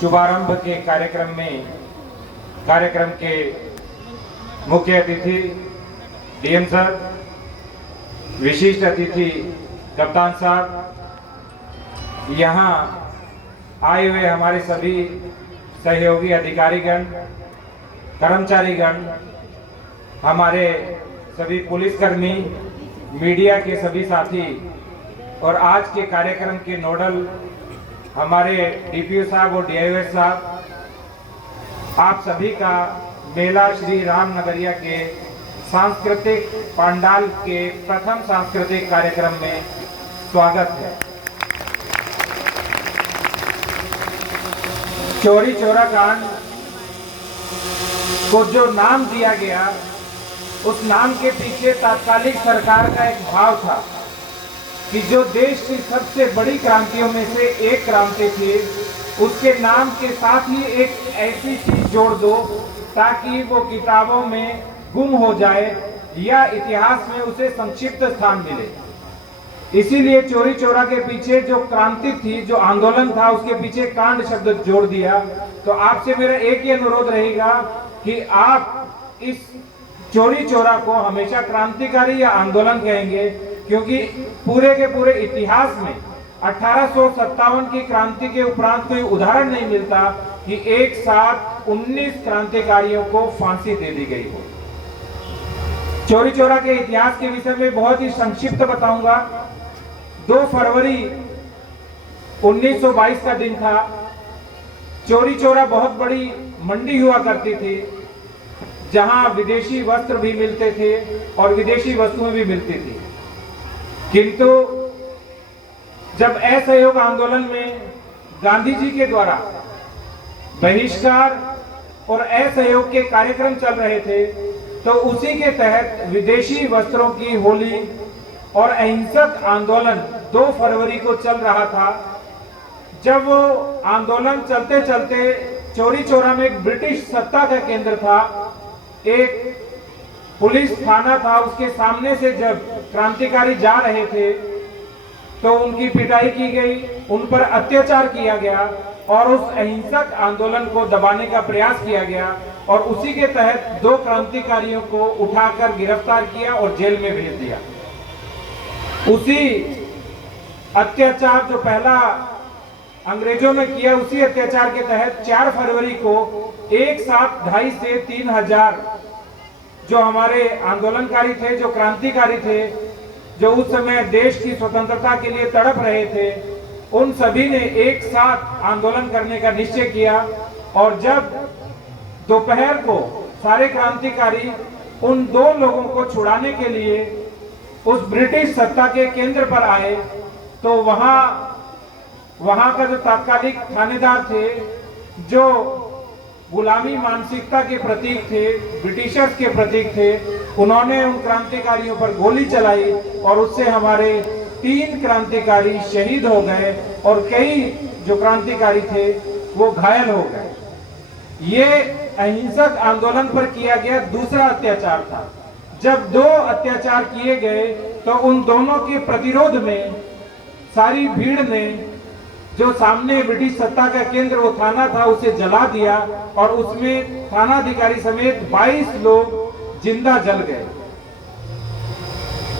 शुभारंभ के कार्यक्रम के मुख्य अतिथि डीएम सर, विशिष्ट अतिथि कप्तान साहब, यहाँ आए हुए हमारे सभी सहयोगी अधिकारीगण, कर्मचारीगण, हमारे सभी पुलिसकर्मी, मीडिया के सभी साथी और आज के कार्यक्रम के नोडल हमारे डीपीओ साहब और डीआईओएस साहब, आप सभी का मेला श्री राम नगरिया के सांस्कृतिक पंडाल के प्रथम सांस्कृतिक कार्यक्रम में स्वागत है। चौरी चौरा कांड को जो नाम दिया गया, उस नाम के पीछे तात्कालिक सरकार का एक भाव था कि जो देश की सबसे बड़ी क्रांतियों में से एक क्रांति थी, उसके नाम के साथ ही एक ऐसी चीज जोड़ दो ताकि वो किताबों में गुम हो जाए या इतिहास में उसे संक्षिप्त स्थान मिले। इसीलिए चौरी चौरा के पीछे जो क्रांति थी, जो आंदोलन था, उसके पीछे कांड शब्द जोड़ दिया। तो आपसे मेरा एक ही अनुरोध रहेगा कि आप इस चौरी चौरा को हमेशा क्रांतिकारी या आंदोलन कहेंगे, क्योंकि पूरे के पूरे इतिहास में 1857 की क्रांति के उपरांत कोई उदाहरण नहीं मिलता कि एक साथ 19 क्रांतिकारियों को फांसी दे दी गई हो। चौरी चौरा के इतिहास के विषय में बहुत ही संक्षिप्त बताऊंगा। 2 फरवरी 1922 का दिन था। चौरी चौरा बहुत बड़ी मंडी हुआ करती थी, जहां विदेशी वस्त्र भी मिलते थे और विदेशी वस्तुएं भी मिलती थी। किंतु जब असहयोग आंदोलन में गांधी जी के द्वारा बहिष्कार और असहयोग के कार्यक्रम चल रहे थे, तो उसी के तहत विदेशी वस्त्रों की होली और अहिंसक आंदोलन 2 फरवरी को चल रहा था। जब वो आंदोलन चलते चलते चौरी चौरा में एक ब्रिटिश सत्ता का केंद्र था, एक पुलिस थाना था, उसके सामने से जब क्रांतिकारी जा रहे थे तो उनकी पिटाई की गई, उन पर अत्याचार किया गया और उस अहिंसक आंदोलन को दबाने का प्रयास किया गया और उसी के तहत 2 क्रांतिकारियों को उठाकर गिरफ्तार किया और जेल में भेज दिया। उसी अत्याचार जो पहला अंग्रेजों ने किया, उसी अत्याचार के तहत 4 फरवरी को एक साथ 2,500 से 3,000 जो हमारे आंदोलनकारी थे, जो क्रांतिकारी थे, जो उस समय देश की स्वतंत्रता के लिए तड़प रहे थे, उन सभी ने एक साथ आंदोलन करने का निश्चय किया। और जब दोपहर को सारे क्रांतिकारी उन 2 लोगों को छुड़ाने के लिए उस ब्रिटिश सत्ता के केंद्र पर आए, तो वहां का जो तात्कालिक थानेदार थे, जो गुलामी मानसिकता के प्रतीक थे, ब्रिटिशर्स के प्रतीक थे, उन्होंने उन क्रांतिकारियों पर गोली चलाई और उससे हमारे 3 क्रांतिकारी शहीद हो गए और कई जो क्रांतिकारी थे वो घायल हो गए। ये अहिंसक आंदोलन पर किया गया दूसरा अत्याचार था। जब 2 अत्याचार किए गए तो उन दोनों के प्रतिरोध में सारी भीड़ ने, जो सामने ब्रिटिश सत्ता का केंद्र वो थाना था, उसे जला दिया और उसमें थानाधिकारी समेत 22 लोग जिंदा जल गए।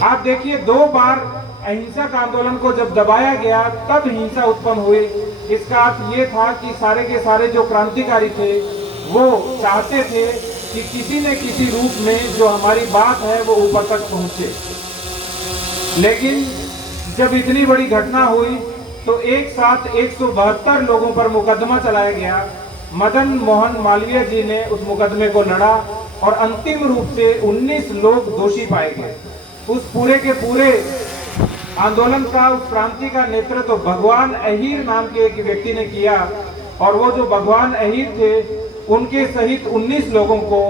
आप देखिए, 2 बार अहिंसक आंदोलन को जब दबाया गया तब हिंसा उत्पन्न हुई। इसका अर्थ ये था कि सारे के सारे जो क्रांतिकारी थे वो चाहते थे कि किसी न किसी रूप में जो हमारी बात है वो ऊपर तक पहुंचे। लेकिन जब इतनी बड़ी घटना हुई तो एक साथ 172 लोगों पर मुकदमा चलाया गया। मदन मोहन मालवीय जी ने उस मुकदमे को लड़ा और अंतिम रूप से 19 लोग दोषी पाए गए। उस पूरे के पूरे आंदोलन का, उस क्रांति का नेतृत्व तो भगवान अहीर नाम के एक व्यक्ति ने किया और वो जो भगवान अहीर थे, उनके सहित 19 लोगों को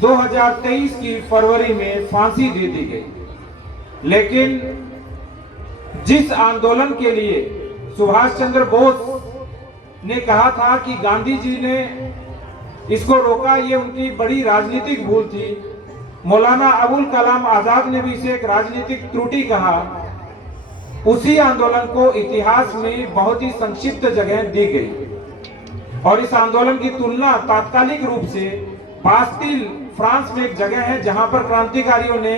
2023 की फरवरी में फांसी दे दी गई। लेकिन जिस आंदोलन के लिए सुभाष चंद्र बोस ने कहा था कि गांधी जी ने इसको रोका, ये उनकी बड़ी राजनीतिक भूल थी। मौलाना अबुल कलाम आजाद ने भी इसे एक राजनीतिक त्रुटि कहा। उसी आंदोलन को इतिहास में बहुत ही संक्षिप्त जगह दी गई। और इस आंदोलन की तुलना तात्कालिक रूप से बास्तिल फ्रांस में एक जगह है जहां पर क्रांतिकारियों ने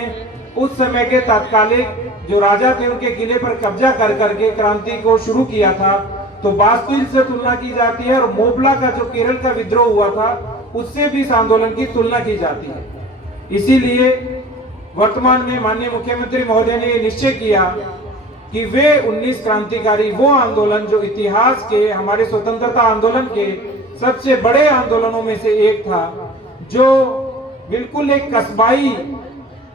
उस समय के तात्कालिक जो राजा थे उनके किले पर कब्जा कर करके क्रांति को शुरू किया था, तो बास्तिल से तुलना की जाती है। और मोपला का जो केरल का विद्रोह हुआ था उससे भी इस आंदोलन की तुलना की जाती है। इसीलिए वर्तमान में माननीय मुख्यमंत्री महोदय ने निश्चय किया कि वे 19 क्रांतिकारी, वो आंदोलन जो इतिहास के हमारे स्वतंत्रता आंदोलन के सबसे बड़े आंदोलनों में से एक था, जो बिल्कुल एक कस्बाई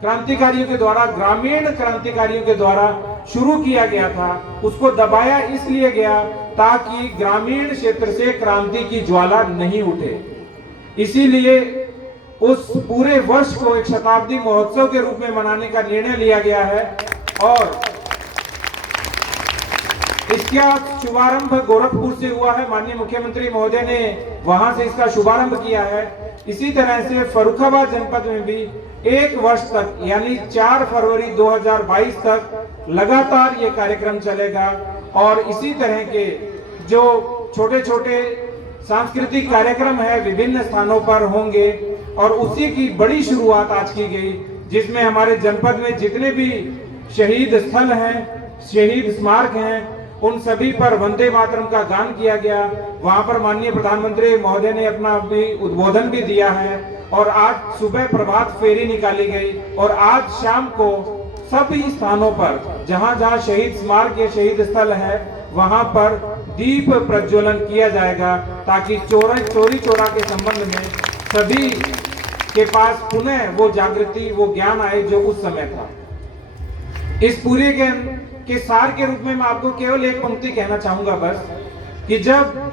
क्रांतिकारियों के द्वारा, ग्रामीण क्रांतिकारियों के द्वारा शुरू किया गया था, उसको दबाया इसलिए गया ताकि ग्रामीण क्षेत्र से क्रांति की ज्वाला नहीं उठे। इसीलिए उस पूरे वर्ष को एक शताब्दी महोत्सव के रूप में मनाने का निर्णय लिया गया है और इसका शुभारंभ गोरखपुर से हुआ है। माननीय मुख्यमंत्री महोदय ने वहां से इसका शुभारंभ किया है। इसी तरह से फर्रुखाबाद जनपद में भी 1 वर्ष तक यानी 4 फरवरी 2022 तक लगातार ये कार्यक्रम चलेगा और इसी तरह के जो छोटे छोटे सांस्कृतिक कार्यक्रम है विभिन्न स्थानों पर होंगे और उसी की बड़ी शुरुआत आज की गई, जिसमें हमारे जनपद में जितने भी शहीद स्थल हैं, शहीद स्मारक हैं, उन सभी पर वंदे मातरम का गान किया गया। वहां पर माननीय प्रधानमंत्री महोदय ने अपना भी उद्बोधन भी दिया है और आज सुबह प्रभात फेरी निकाली गई और आज शाम को सभी स्थानों पर जहां जहां शहीद स्मारक या शहीद स्थल है वहां पर दीप प्रज्वलन किया जाएगा ताकि चोरी चोरा के संबंध में सभी के पास पुनः वो जागृति, वो ज्ञान आए जो उस समय था। इस पूरे के सार के रूप में मैं आपको केवल एक पंक्ति कहना चाहूंगा बस, कि जब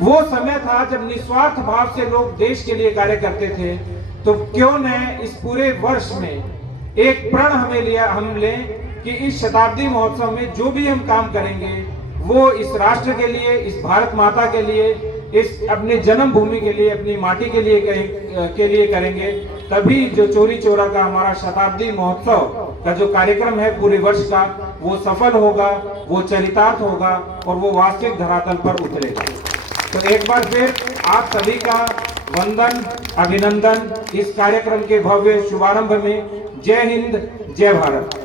वो समय था जब निस्वार्थ भाव से लोग देश के लिए कार्य करते थे, तो क्यों न इस पूरे वर्ष में एक प्रण हम लें कि इस शताब्दी महोत्सव में जो भी हम काम करेंगे वो इस राष्ट्र के लिए, इस भारत माता के लिए, इस अपने जन्मभूमि के लिए, अपनी माटी के लिए करेंगे। तभी जो चोरी चोरा का हमारा शताब्दी महोत्सव का जो कार्यक्रम है पूरे वर्ष का, वो सफल होगा, वो चरितार्थ होगा और वो वास्तविक धरातल पर उतरेगा। तो एक बार फिर आप सभी का वंदन, अभिनंदन इस कार्यक्रम के भव्य शुभारंभ में। जय हिंद, जय भारत।